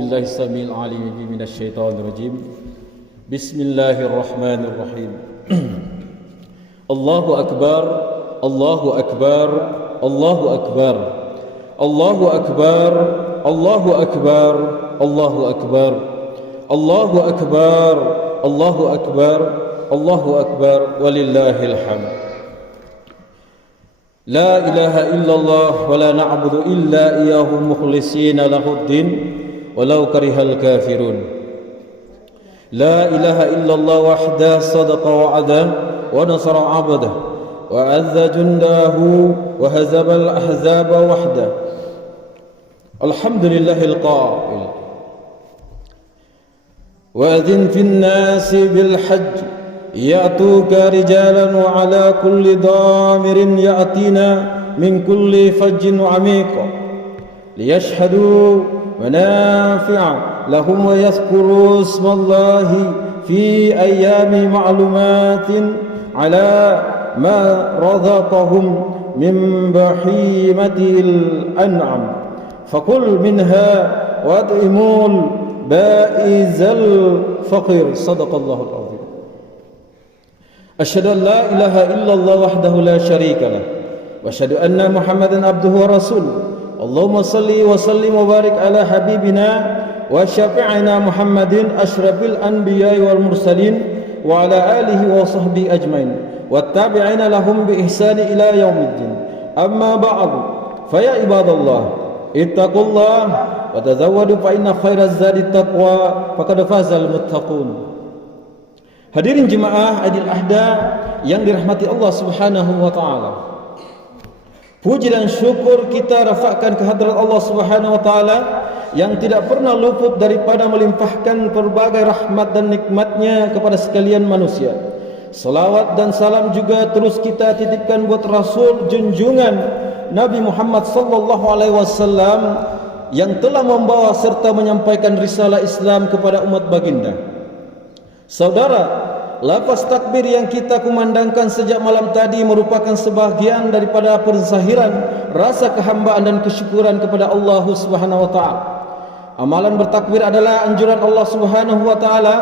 بالله السميع العليم من الشيطان الرجيم. بسم الله الرحمن الرحيم. الله أكبر الله أكبر الله أكبر الله أكبر الله أكبر الله أكبر الله أكبر الله أكبر الله أكبر ولله الحمد. لا إله إلا الله ولا نعبد إلا إياه مخلصين له الدين ولو كره الكافرون. لا إله إلا الله وحده صدق وعده ونصر عبده وأعز جنده وهزم الأحزاب وحده. الحمد لله القائل وأذن في الناس بالحج يأتوك رجالا وعلى كل ضامر يأتينا من كل فج عميق ليشهدوا منافع لهم ويذكروا اسم الله في أيام معلومات على ما رزقهم من بهيمة الأنعام فكل منها وأطعموا البائس الفقير. صدق الله العظيم. أشهد أن لا إله إلا الله وحده لا شريك له وأشهد أن محمدا عبده ورسوله. اللهم صل وسلم وبارك على حبيبنا وشفيعنا محمد أشرف الأنبياء والمرسلين وعلى آله وصحبه أجمعين والتابعين لهم بإحسان إلى يوم الدين. أما بعد فيا عباد الله اتقوا الله وتزودوا فإن خير الزاد التقوى فقد فاز المتقون. Hadirin jemaah Aidil Adha yang dirahmati Allah Subhanahu wa taala. Puji dan syukur kita rafakkan kehadrat Allah Subhanahu wa taala yang tidak pernah luput daripada melimpahkan berbagai rahmat dan nikmatnya kepada sekalian manusia. Salawat dan salam juga terus kita titipkan buat Rasul junjungan Nabi Muhammad sallallahu alaihi wasallam yang telah membawa serta menyampaikan risalah Islam kepada umat baginda. Saudara, lafaz takbir yang kita kumandangkan sejak malam tadi merupakan sebahagian daripada penzahiran rasa kehambaan dan kesyukuran kepada Allah Subhanahu wa taala. Amalan bertakbir adalah anjuran Allah Subhanahu wa taala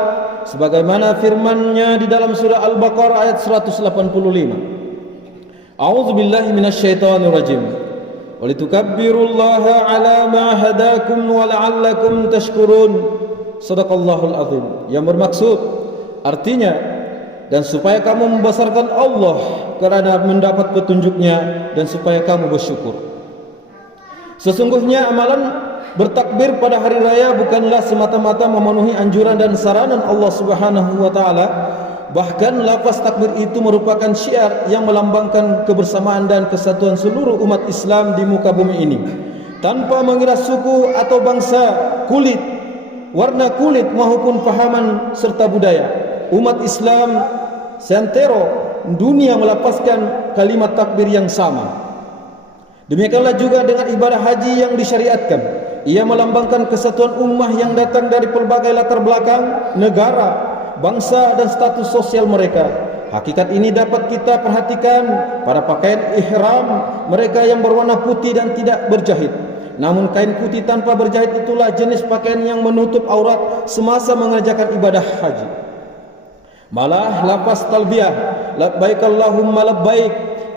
sebagaimana firman-Nya di dalam surah Al-Baqarah ayat 185. A'udzu billahi minasyaitonir rajim. Walitukabbirullaha ala ma hadakum wa la'allakum tashkurun. Shadaqallahul azim. Yang bermaksud artinya dan supaya kamu membesarkan Allah kerana mendapat petunjuknya dan supaya kamu bersyukur. Sesungguhnya amalan bertakbir pada hari raya bukanlah semata-mata memenuhi anjuran dan saranan Allah Subhanahu wa taala. Bahkan lafaz takbir itu merupakan syiar yang melambangkan kebersamaan dan kesatuan seluruh umat Islam di muka bumi ini. Tanpa mengira suku atau bangsa, kulit, warna kulit maupun pahaman serta budaya, umat Islam seantero dunia melafazkan kalimat takbir yang sama. Demikianlah juga dengan ibadah haji yang disyariatkan. Ia melambangkan kesatuan ummah yang datang dari pelbagai latar belakang, negara, bangsa dan status sosial mereka. Hakikat ini dapat kita perhatikan pada pakaian ihram mereka yang berwarna putih dan tidak berjahit. Namun kain putih tanpa berjahit itulah jenis pakaian yang menutup aurat semasa mengerjakan ibadah haji. Malah lafaz talbiyah, labbaik Allahumma labbaik,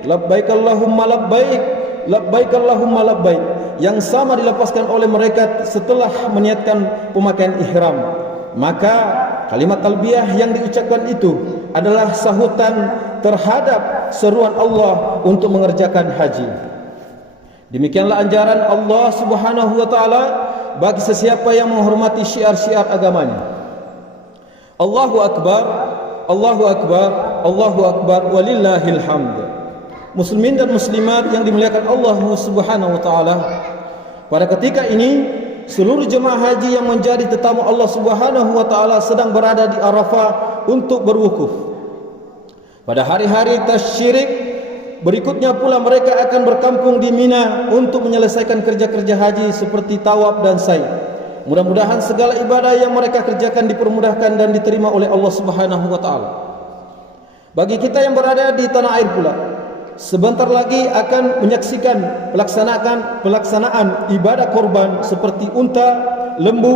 labbaik Allahumma labbaik, labbaik Allahumma labbaik, yang sama dilafazkan oleh mereka setelah meniatkan pemakaian ihram. Maka kalimat talbiyah yang diucapkan itu adalah sahutan terhadap seruan Allah untuk mengerjakan haji. Demikianlah anjaran Allah Subhanahu wa taala bagi sesiapa yang menghormati syiar-syiar agamanya. Allahu akbar, Allahu akbar, Allahu akbar walillahil hamd. Muslimin dan muslimat yang dimuliakan Allah Subhanahu wa taala, pada ketika ini seluruh jemaah haji yang menjadi tetamu Allah Subhanahu wa taala sedang berada di Arafah untuk berwukuf. Pada hari-hari tasyrik berikutnya pula mereka akan berkampung di Mina untuk menyelesaikan kerja-kerja haji seperti tawaf dan sa'i. Mudah-mudahan segala ibadah yang mereka kerjakan dipermudahkan dan diterima oleh Allah Subhanahu wa taala. Bagi kita yang berada di tanah air pula, sebentar lagi akan menyaksikan pelaksanaan ibadah korban seperti unta, lembu,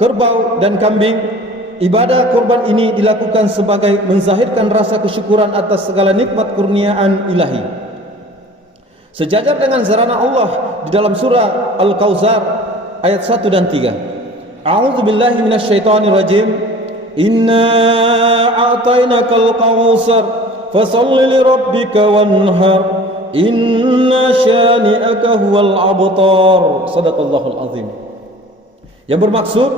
kerbau dan kambing. Ibadah korban ini dilakukan sebagai menzahirkan rasa kesyukuran atas segala nikmat kurniaan ilahi. Sejajar dengan zarana Allah di dalam surah Al-Kautsar ayat 1 dan 3. A'udzubillahi minasyaitonirrajim. Inna a'tainakal kautsar fasholli lirabbika wanhar. Inna syani'aka huwal abtar. Shadaqallahul azim. Yang bermaksud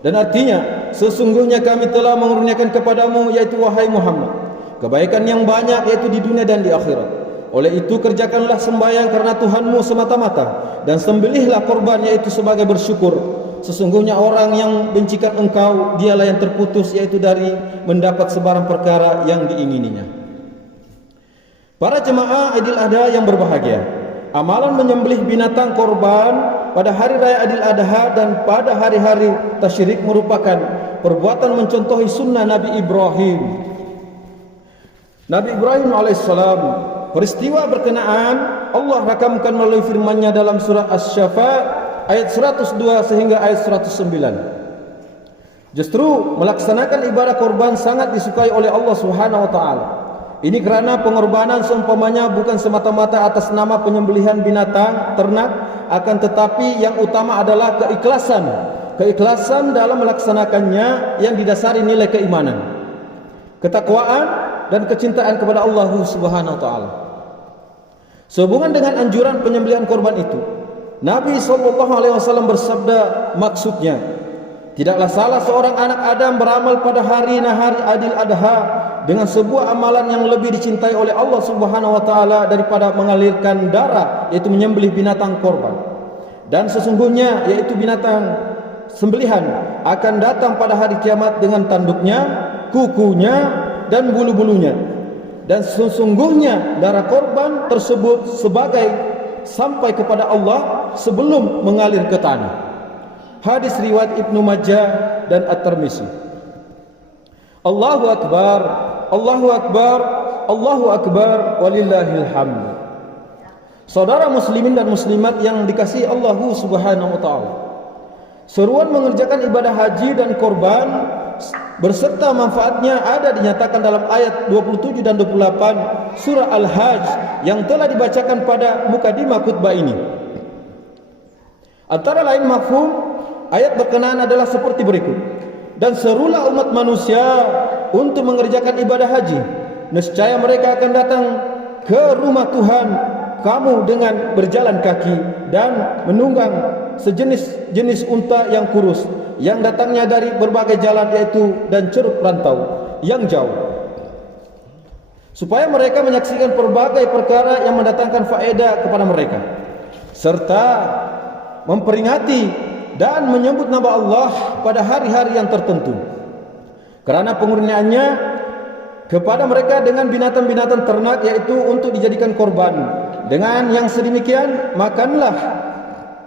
dan artinya, sesungguhnya kami telah mengurniakan kepadamu, yaitu wahai Muhammad, kebaikan yang banyak, yaitu di dunia dan di akhirat. Oleh itu kerjakanlah sembahyang karena Tuhanmu semata-mata, dan sembelihlah korban, yaitu sebagai bersyukur. Sesungguhnya orang yang bencikan engkau, dialah yang terputus, yaitu dari mendapat sebarang perkara yang diingininya. Para jemaah Idul Adha yang berbahagia, amalan menyembelih binatang korban pada hari raya Idul Adha dan pada hari-hari tasyrik merupakan perbuatan mencontohi sunnah Nabi Ibrahim. Nabi Ibrahim alaihissalam, peristiwa berkenaan Allah rakamkan melalui firman-Nya dalam surah Asy-Syafa ayat 102 sehingga ayat 109. Justru melaksanakan ibadah korban sangat disukai oleh Allah Subhanahu wa taala. Ini kerana pengorbanan seumpamanya bukan semata-mata atas nama penyembelihan binatang ternak, akan tetapi yang utama adalah keikhlasan. Keikhlasan dalam melaksanakannya yang didasari nilai keimanan, ketakwaan dan kecintaan kepada Allah Subhanahu wa taala. Sehubungan dengan anjuran penyembelihan korban itu, Nabi SAW bersabda, maksudnya, tidaklah salah seorang anak Adam beramal pada hari Idul Adha dengan sebuah amalan yang lebih dicintai oleh Allah Subhanahu wa taala daripada mengalirkan darah, yaitu menyembelih binatang korban. Dan sesungguhnya, yaitu binatang sembelihan, akan datang pada hari kiamat dengan tanduknya, kukunya dan bulu-bulunya. Dan sesungguhnya darah korban tersebut sebagai sampai kepada Allah sebelum mengalir ke tanah. Hadis riwayat Ibnu Majah dan At-Tirmizi. Allahu Akbar, Allahu Akbar, Allahu Akbar, walillahil hamd. Saudara muslimin dan muslimat yang dikasihi Allah Subhanahu wa taala, seruan mengerjakan ibadah haji dan korban berserta manfaatnya ada dinyatakan dalam ayat 27 dan 28 surah Al-Hajj yang telah dibacakan pada mukadimah khutbah ini. Antara lain mafhum ayat berkenaan adalah seperti berikut. Dan serulah umat manusia untuk mengerjakan ibadah haji, nescaya mereka akan datang ke rumah Tuhan kamu dengan berjalan kaki dan menunggang sejenis unta yang kurus yang datangnya dari berbagai jalan, yaitu dan ceruk rantau yang jauh, supaya mereka menyaksikan berbagai perkara yang mendatangkan faedah kepada mereka, serta memperingati dan menyebut nama Allah pada hari-hari yang tertentu, kerana pengurniaannya kepada mereka dengan binatang-binatang ternak, yaitu untuk dijadikan korban. Dengan yang sedemikian, makanlah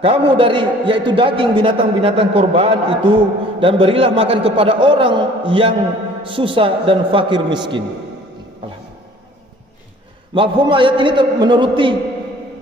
kamu dari, yaitu daging binatang-binatang korban itu, dan berilah makan kepada orang yang susah dan fakir miskin. Mafhum ayat ini menuruti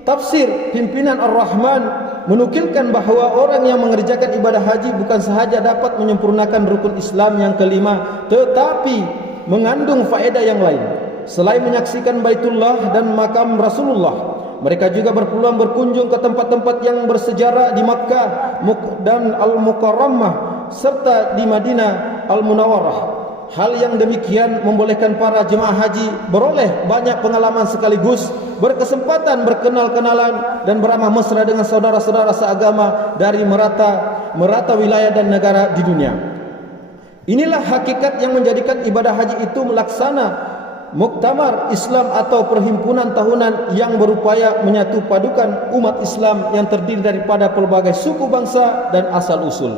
tafsir pimpinan Ar-Rahman menukilkan bahawa orang yang mengerjakan ibadah haji bukan sahaja dapat menyempurnakan rukun Islam yang kelima, tetapi mengandung faedah yang lain. Selain menyaksikan Baitullah dan makam Rasulullah, mereka juga berpeluang berkunjung ke tempat-tempat yang bersejarah di Makkah dan Al-Mukarramah serta di Madinah Al-Munawwarah. Hal yang demikian membolehkan para jemaah haji beroleh banyak pengalaman sekaligus berkesempatan berkenal-kenalan dan beramah mesra dengan saudara-saudara seagama dari merata wilayah dan negara di dunia. Inilah hakikat yang menjadikan ibadah haji itu melaksana muktamar Islam atau perhimpunan tahunan yang berupaya menyatu padukan umat Islam yang terdiri daripada pelbagai suku bangsa dan asal usul.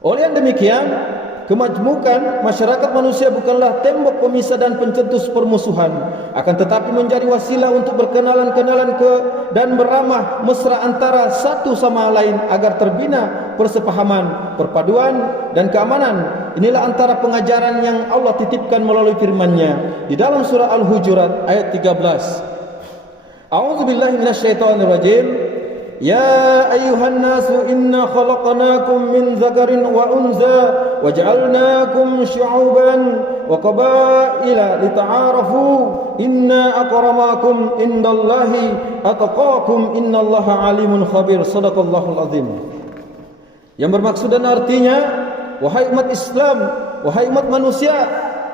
Oleh yang demikian, kemajmukan masyarakat manusia bukanlah tembok pemisah dan pencetus permusuhan, akan tetapi menjadi wasilah untuk berkenalan-kenalan dan beramah mesra antara satu sama lain agar terbina persepahaman, perpaduan dan keamanan. Inilah antara pengajaran yang Allah titipkan melalui firman-Nya di dalam surah Al-Hujurat ayat 13. A'udzubillahi minasyaitonirrajim. Ya ayuhan nasu inna khalaqnakum min zakarin wa unza waj'alnakum syu'uban wa qabaila lita'arafu inna akramakum indallahi atqakum innallaha alimun khabir. Shadaqallahul azim. Yang bermaksud dan artinya, wahai umat Islam, wahai umat manusia,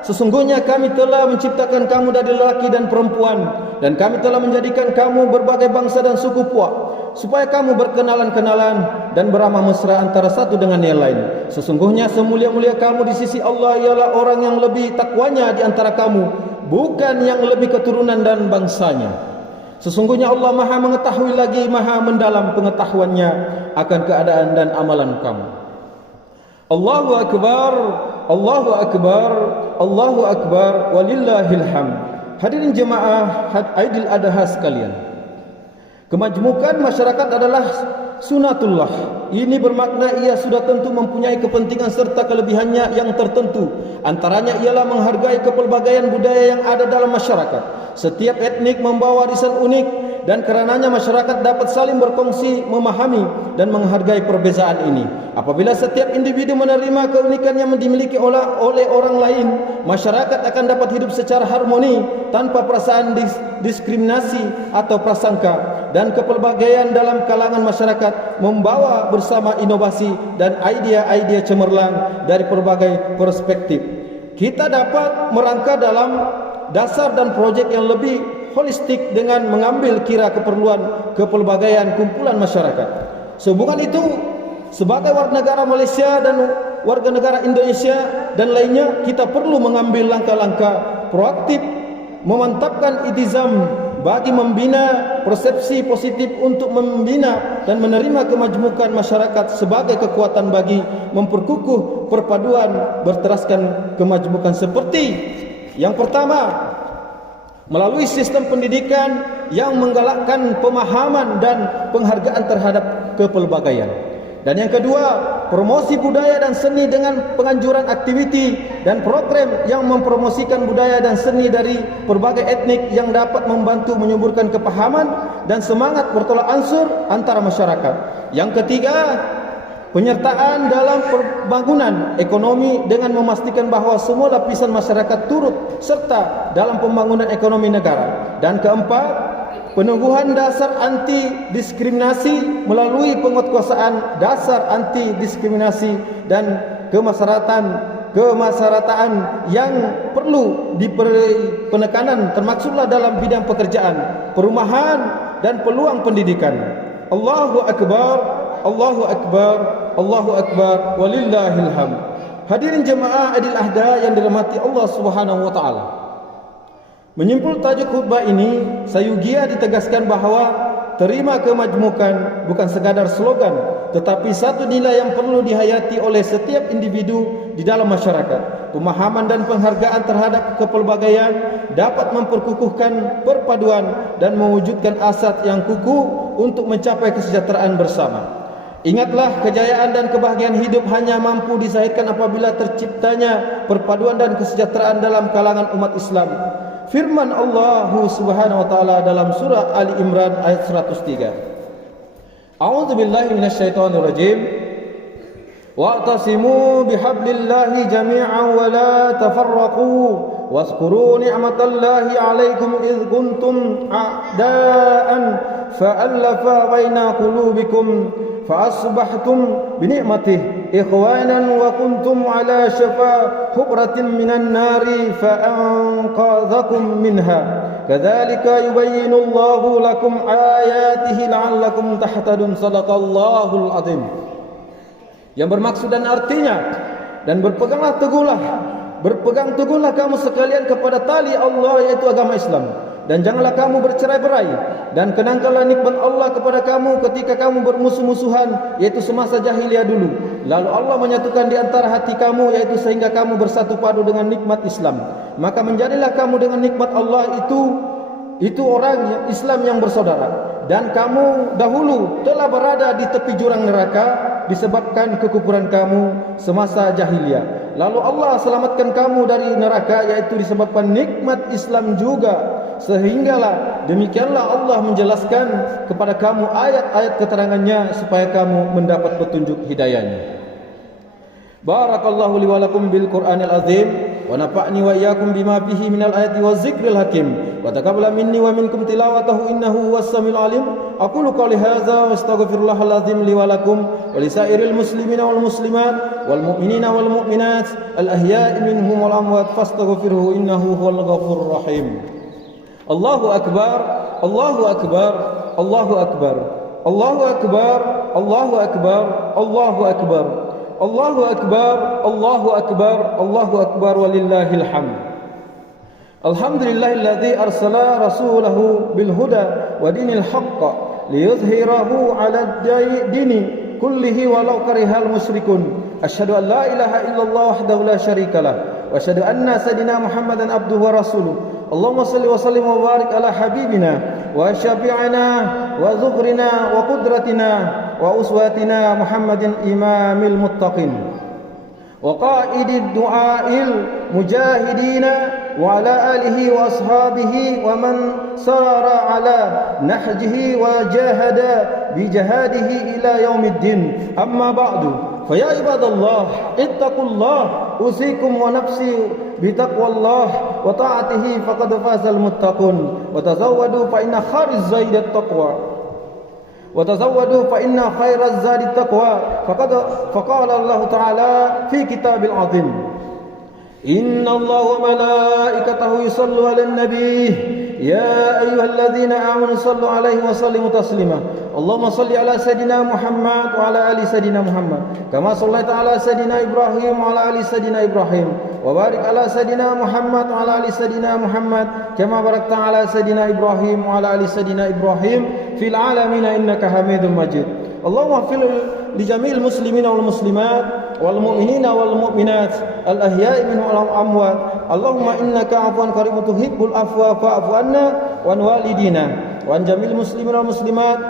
sesungguhnya kami telah menciptakan kamu dari lelaki dan perempuan, dan kami telah menjadikan kamu berbagai bangsa dan suku puak, supaya kamu berkenalan-kenalan dan beramah mesra antara satu dengan yang lain. Sesungguhnya semulia-mulia kamu di sisi Allah ialah orang yang lebih takwanya di antara kamu, bukan yang lebih keturunan dan bangsanya. Sesungguhnya Allah Maha mengetahui lagi Maha mendalam pengetahuannya akan keadaan dan amalan kamu. Allahu Akbar, Allahu Akbar, Allahu Akbar, walillahil hamd. Hadirin jemaah Aidil Adha sekalian, kemajmukan masyarakat adalah sunatullah. Ini bermakna ia sudah tentu mempunyai kepentingan serta kelebihannya yang tertentu. Antaranya ialah menghargai kepelbagaian budaya yang ada dalam masyarakat. Setiap etnik membawa warisan unik, dan karenanya masyarakat dapat saling berkongsi, memahami dan menghargai perbezaan ini. Apabila setiap individu menerima keunikan yang dimiliki oleh orang lain, masyarakat akan dapat hidup secara harmoni tanpa perasaan diskriminasi atau prasangka. Dan kepelbagaian dalam kalangan masyarakat membawa bersama inovasi dan idea-idea cemerlang dari berbagai perspektif. Kita dapat merangka dalam dasar dan projek yang lebih holistik dengan mengambil kira keperluan kepelbagaian kumpulan masyarakat. Sehubungan itu, sebagai warga negara Malaysia dan warga negara Indonesia dan lainnya, kita perlu mengambil langkah-langkah proaktif memantapkan itizam bagi membina persepsi positif untuk membina dan menerima kemajmukan masyarakat sebagai kekuatan bagi memperkukuh perpaduan berteraskan kemajmukan. Seperti yang pertama, melalui sistem pendidikan yang menggalakkan pemahaman dan penghargaan terhadap kepelbagaian. Dan yang kedua, promosi budaya dan seni dengan penganjuran aktiviti dan program yang mempromosikan budaya dan seni dari berbagai etnik yang dapat membantu menyuburkan kepahaman dan semangat bertolak ansur antara masyarakat. Yang ketiga, penyertaan dalam pembangunan ekonomi dengan memastikan bahawa semua lapisan masyarakat turut serta dalam pembangunan ekonomi negara. Dan keempat, peneguhan dasar anti diskriminasi melalui penguatkuasaan dasar anti diskriminasi dan kemasyarakatan yang perlu diberi penekanan, termaksudlah dalam bidang pekerjaan, perumahan dan peluang pendidikan. Allahu Akbar, Allahu Akbar, Allahu Akbar, walillahil hamd. Hadirin jemaah Aidil Adha yang dirahmati Allah Subhanahu wa taala. Menyimpul tajuk khutbah ini, sayugia ditegaskan bahawa terima kemajmukan bukan sekadar slogan, tetapi satu nilai yang perlu dihayati oleh setiap individu di dalam masyarakat. Pemahaman dan penghargaan terhadap kepelbagaian dapat memperkukuhkan perpaduan dan mewujudkan asas yang kukuh untuk mencapai kesejahteraan bersama. Ingatlah, kejayaan dan kebahagiaan hidup hanya mampu disahirkan apabila terciptanya perpaduan dan kesejahteraan dalam kalangan umat Islam. Firman Allah Subhanahu wa taala dalam surah Ali Imran ayat 103. A'udzubillahi minasyaitonirrajim. Wa'tasimu bihablillahi jami'an wa la tafarraqu wazkuru ni'matallahi 'alaikum idh kuntum a'daan fa'alafa baina qulubikum fa'asbahtum bini'matihi ikhwanan wa kuntum ala syafa hubratin minan nari fa'anqadhakum minha kadzalika yubayyinu Allahu lakum ayatihi la'allakum tahtadun. Shadaqallahul azim. Yang bermaksud dan artinya, dan berpegang teguhlah kamu sekalian kepada tali Allah, yaitu agama Islam, dan janganlah kamu bercerai-berai, dan kenangkanlah nikmat Allah kepada kamu ketika kamu bermusuh-musuhan, yaitu semasa jahiliyah dulu. Lalu Allah menyatukan di antara hati kamu, yaitu sehingga kamu bersatu padu dengan nikmat Islam. Maka menjadilah kamu dengan nikmat Allah itu orang Islam yang bersaudara. Dan kamu dahulu telah berada di tepi jurang neraka disebabkan kekufuran kamu semasa jahiliyah. Lalu Allah selamatkan kamu dari neraka, yaitu disebabkan nikmat Islam juga. sehinggalah demikianlah Allah menjelaskan kepada kamu ayat-ayat keterangannya supaya kamu mendapat petunjuk hidayahnya. Barakallahu li wa lakum bil Qur'anil azim wa nafa'ni wa iyyakum bima fihi minal ayati waz zikril hakim wa taqabbala minni wa minkum tilawatahu innahu huwas samiul alim. Aqulu qawli hadza wa astaghfirullahal azim li wa lakum wa li sairil muslimina wal muslimat wal mu'minina wal mu'minat al ahya'i minhum wal amwat fastaghfiruhu innahu huwal ghafurur rahim. Allahu akbar, Allahu akbar, Allahu akbar, Allahu akbar, Allahu akbar, Allahu akbar, Allahu akbar, Allahu akbar, Allahu akbar walillahil hamd. Alhamdulillahilladzi arsala rasulahu bil huda wa dinil haqq liyuzhirahu 'ala ad-dini kullihi walau karihal musyrikun. Asyhadu an la ilaha illallah wahdahu la syarikalah wa asyhadu anna sayyidina Muhammadan abduhu wa rasuluh. Allahumma salli wa sallim wa barik ala habibina wa syafi'ina wa zukhrina wa qudratina wa uswatina Muhammadin imamil muttaqin wa qa'idid du'ail mujahidina wa ala alihi wa ashabihi wa man sara ala nahjihi wa jahada bi jihadihi ila yaumiddin. Amma ba'du, fa ya ibadallah ittaqullah usikum wa nafsi bitaqwallah wa ta'atihi faqad fazal muttaqun wa tazawwadu fa inna khairaz zadi taqwa wa tazawwadu fa inna khairaz zadi taqwa faqala Allah ta'ala fi kitabil azim inna Allah wa malaikatahu yusallu 'alan nabiy ya ayyuhalladzina amanu sallu 'alaihi wa sallimu taslima. Allahumma salli ala sayidina Muhammad wa ala ali sayidina Muhammad kama sallaita ala sayidina Ibrahim wa ala ali sayidina Ibrahim wa barik ala sayidina Muhammad wa ala ali sayidina Muhammad kama barakta ala sayidina Ibrahim wa ala ali sayidina Ibrahim fil alamin innaka Hamidum Majid. Allahumma ighfir li jami'il muslimina wal muslimat wal mu'minina wal mu'minat al ahya'i minhum wal amwat. Allahumma innaka 'afuwun karimun tuhibbul afwa fa'fu anna wa an walidina wa an jami'il muslimina wal muslimat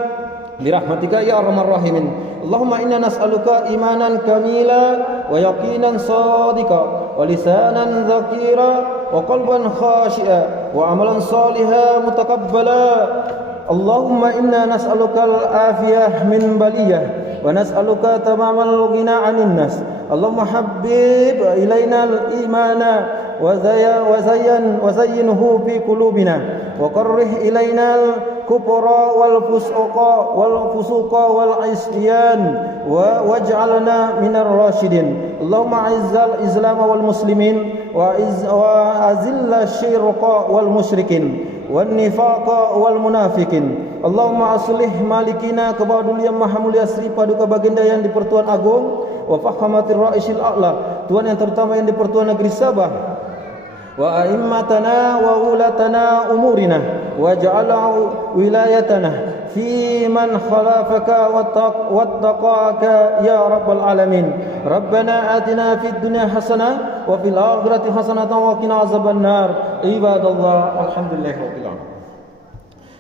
birahmatika ya arhamar rahimin. Allahumma inna nas'aluka imanan kamila wa yaqinan sadiqa wa lisanan dzakira wa qalban khashi'a wa amalan salihan mutaqabbala. Allahumma inna nas'aluka al-afiyah min baliyah wa nas'aluka tamamal ghina 'anil nas. Allahumma habbib ilaina al-imana wa zayyinhu fi qulubina wa karrih ilaina al-kufra wal fusuqa wal isyan waj'alna minar rasyidin. Allahumma izzal islam wal muslimin wa azilla syirqa wal musyrikin wan nifaqa wal munafikin. Allahumma aslih malikina kebawdul yang maha mulia Sri Paduka Baginda yang di Pertuan Agung wa fahamatir ra'isil a'la Tuhan yang terutama yang di Pertuan Negeri Sabah wa a'immatana wa ulatana umurina wa ja'ala wilayatana fi man khalafaka wattaqaka ya rabbal alamin. Rabbana atina fid dunya hasanah wa fil akhirati hasanatan wa qina azabannar. Ibadallah, alhamdulillahi rabbil alamin.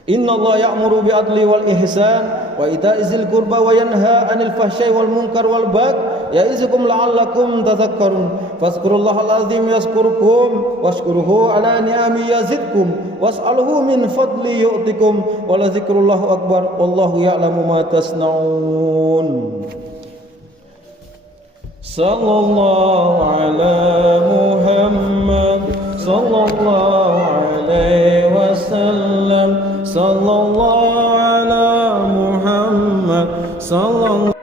Inna Allah ya'muru bi'adli wal ihsan wa ita'i zil qurba wa yanha 'anil fahsya'i wal munkar wal baghi ya'izukum la'allakum tadhakkarun. Fazkurullahal azim yazkurkum washkuruhu 'ala ni'ami yazidkum was'alhu min fadli yu'tikum wa la zikrullahu akbar wallahu ya'lamu ma tasna'un. Sallallahu ala Muhammad sallallahu alaihi wasallam. Sallallahu ala Muhammad sallallahu